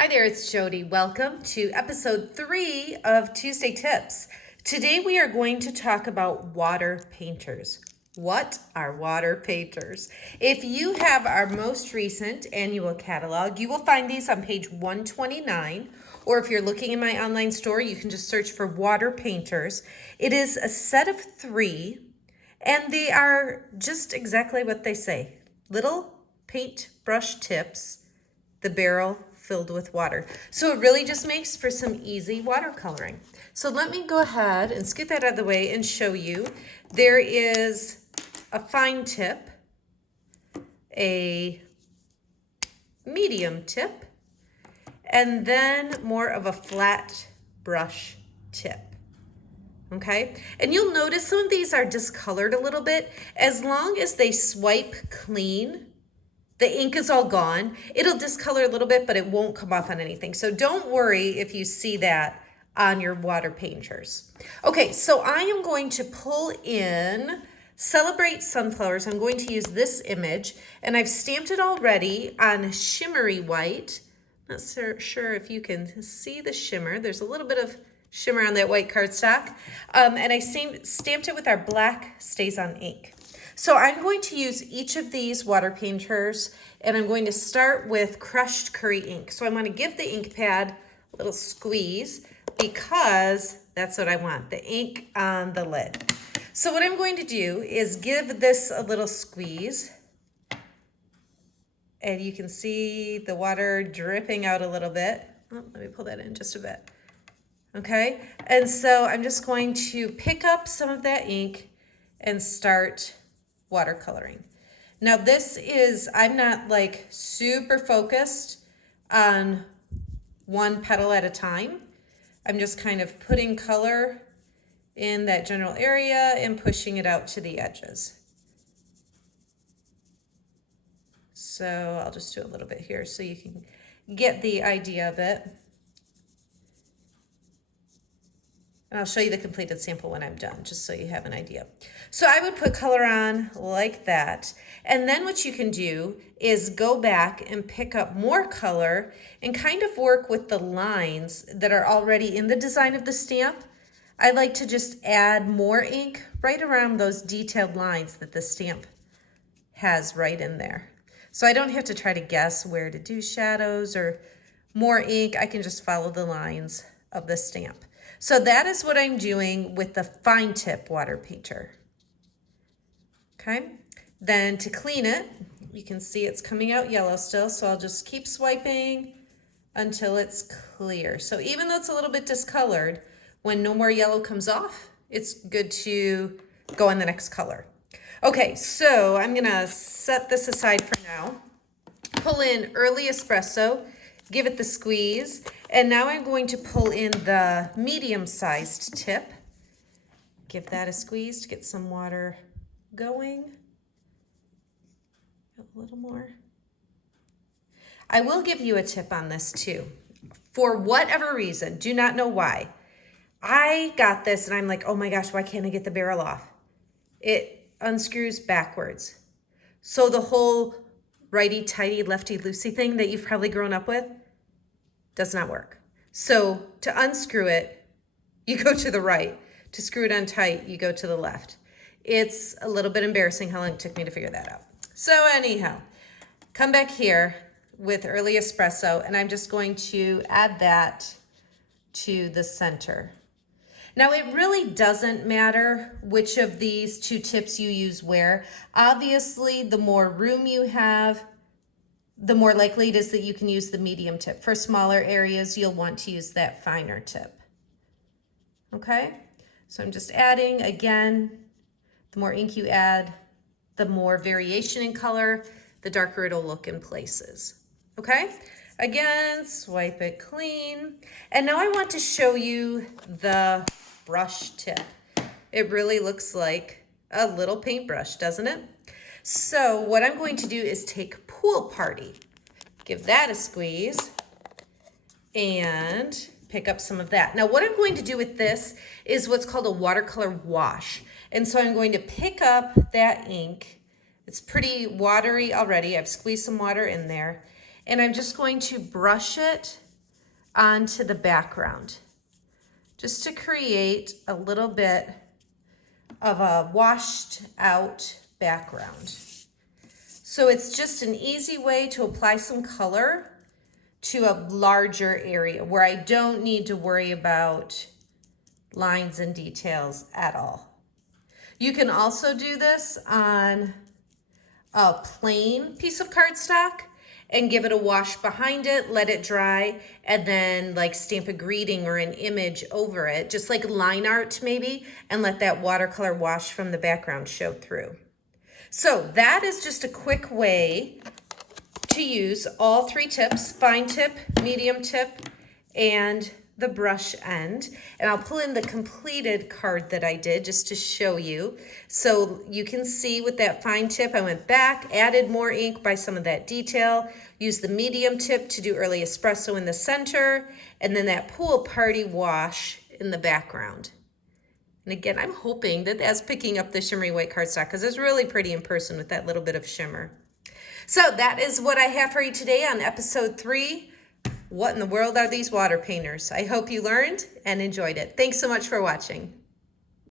Hi there, it's Jodi. Welcome to episode 3 of Tuesday Tips. Today we are going to talk about water painters. What are water painters? If you have our most recent annual catalog, you will find these on page 129, or if you're looking in my online store, you can just search for water painters. It is a set of 3, and they are just exactly what they say. Little paint brush tips, the barrel filled with water. So it really just makes for some easy watercoloring. So let me go ahead and scoot that out of the way and show you. There is a fine tip, a medium tip, and then more of a flat brush tip. Okay, and you'll notice some of these are discolored a little bit. As long as they swipe clean, the ink is all gone. It'll discolor a little bit, but it won't come off on anything. So don't worry if you see that on your water painters. Okay, so I am going to pull in Celebrate Sunflowers. I'm going to use this image, and I've stamped it already on shimmery white. Not sure if you can see the shimmer. There's a little bit of shimmer on that white cardstock. And I stamped it with our black Stays On ink. So I'm going to use each of these water painters, and I'm going to start with crushed curry ink. So I'm going to give the ink pad a little squeeze because that's what I want, the ink on the lid. So what I'm going to do is give this a little squeeze, and you can see the water dripping out a little bit. Oh, let me pull that in just a bit. Okay, and so I'm just going to pick up some of that ink and start watercoloring. Now this is, I'm not like super focused on one petal at a time. I'm just kind of putting color in that general area and pushing it out to the edges. So I'll just do a little bit here so you can get the idea of it. And I'll show you the completed sample when I'm done, just so you have an idea. So I would put color on like that. And then what you can do is go back and pick up more color and kind of work with the lines that are already in the design of the stamp. I like to just add more ink right around those detailed lines that the stamp has right in there. So I don't have to try to guess where to do shadows or more ink. I can just follow the lines of the stamp. So that is what I'm doing with the fine tip water painter. Okay, then to clean it, you can see it's coming out yellow still, so I'll just keep swiping until it's clear. So even though it's a little bit discolored, when no more yellow comes off, it's good to go on the next color. Okay, so I'm gonna set this aside for now. Pull in Early Espresso, give it the squeeze, and now I'm going to pull in the medium-sized tip. Give that a squeeze to get some water going. A little more. I will give you a tip on this too. For whatever reason, do not know why, I got this and I'm like, oh my gosh, why can't I get the barrel off? It unscrews backwards. So the whole righty-tighty, lefty-loosey thing that you've probably grown up with does not work. So to unscrew it, you go to the right. To screw it on tight, you go to the left. It's a little bit embarrassing how long it took me to figure that out. So anyhow, come back here with Early Espresso, and I'm just going to add that to the center. Now it really doesn't matter which of these two tips you use where. Obviously, the more room you have, the more likely it is that you can use the medium tip. For smaller areas, you'll want to use that finer tip. Okay, so I'm just adding, again, the more ink you add, the more variation in color, the darker it'll look in places. Okay, again, swipe it clean. And now I want to show you the brush tip. It really looks like a little paintbrush, doesn't it? So what I'm going to do is take Pool Party, give that a squeeze, and pick up some of that. Now what I'm going to do with this is what's called a watercolor wash. And so I'm going to pick up that ink. It's pretty watery already. I've squeezed some water in there. And I'm just going to brush it onto the background, just to create a little bit of a washed out background. So it's just an easy way to apply some color to a larger area where I don't need to worry about lines and details at all. You can also do this on a plain piece of cardstock and give it a wash behind it, let it dry, and then like stamp a greeting or an image over it, just like line art maybe, and let that watercolor wash from the background show through. So that is just a quick way to use all three tips, fine tip, medium tip, and the brush end. And I'll pull in the completed card that I did just to show you. So you can see with that fine tip, I went back, added more ink by some of that detail, used the medium tip to do early espresso in the center, and then that pool party wash in the background. And again, I'm hoping that that's picking up the shimmery white cardstock because it's really pretty in person with that little bit of shimmer. So that is what I have for you today on episode 3. What in the world are these water painters? I hope you learned and enjoyed it. Thanks so much for watching.